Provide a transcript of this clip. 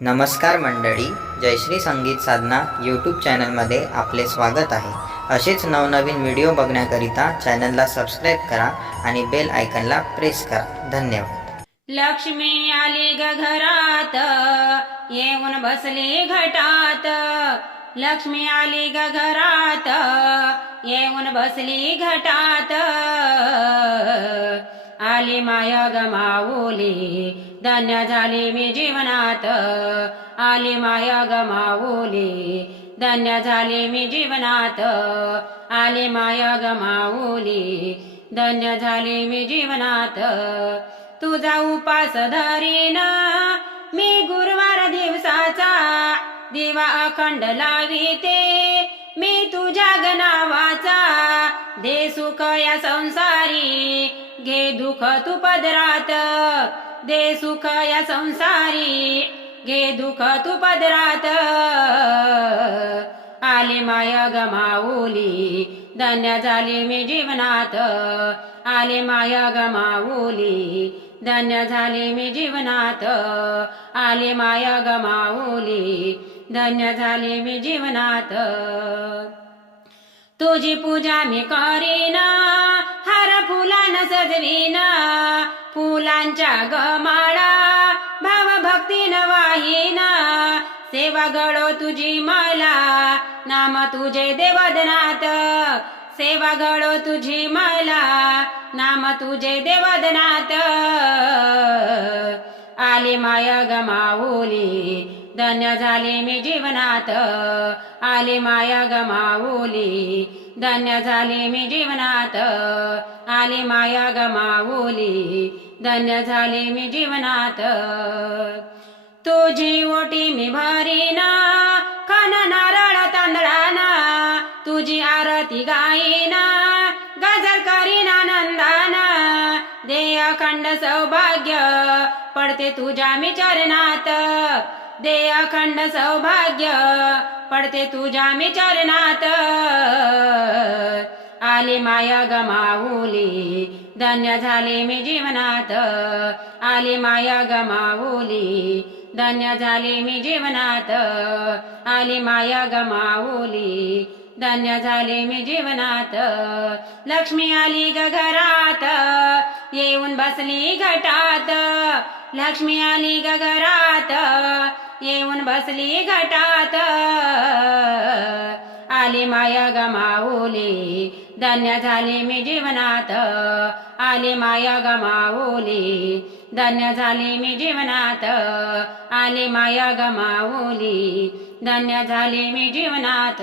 नमस्कार मंडळी जयश्री संगीत साधना यूट्यूब चॅनलमध्ये आपले स्वागत आहे. असेच नवनवीन व्हिडिओ बघण्याकरिता चॅनलला सबस्क्राईब करा आणि बेल आयकनला प्रेस करा. धन्यवाद. लक्ष्मी आली ग घरात येऊन बसली घटात. लक्ष्मी आली ग घरात येऊन बसली घटात. झाली माया गमावली. धन्य झाली मी जीवनात. आली माया गमावली. धन्य झाली मी जीवनात. आली माया गमावली. धन्य झाली मी जीवनात. तुझा उपास धरीन. मी गुरुवार दिवसाचा दिवा अखंड लाविते. मी तुझ्या गणावाचा दे सुख या संसारी घे दुःख तू पदरात. दे सुख या संसारी घे दुःख तू पदरात. आले माया गमावली धन्य झाली मी जीवनात. आले माया गमावली धन्य झाले मी जीवनात. आले माया गमावली धन्य झाले मी जीवनात. तुझी पूजा मी करीन. हार फुलान सजवीन. फुलांच्या गमाळा भाव भक्तीन वाहीन. सेवा गळो तुझी मला नाम तुझे देवदनाथ. सेवा गळो तुझी मला नाम तुझे देवदनाथ. आली माया गमावली धन्य झाले मी जीवनात. आले माया गमावली. धन्य झाले मी जीवनात. आले माया गमावली. धन्य झाले मी जीवनात. तुझी ओटी मी भरीना कान नारळ तांदळाना. तुझी आरती गाईना गजर करीना आनंदाना दे अखंड सौभाग्य पडते तुझ्या मी चरणात. दे अखंड सौभाग्य पडते तुझ्या मी चरणात आली माया गमावली धन्य झाले मी जीवनात। आली माया गमावली धन्य झाले मी जीवनात। आली माया गमावली धन्य झाले मी जीवनात। लक्ष्मी आली ग घरात येऊन बसली घटात. लक्ष्मी आली ग घरात. येऊन बसली घटात. आली माया गमावली धन्य झाले मी जीवनात. आली माया गमावली धन्य झाले मी जीवनात. आली माया गमावली धन्य झाले मी जीवनात.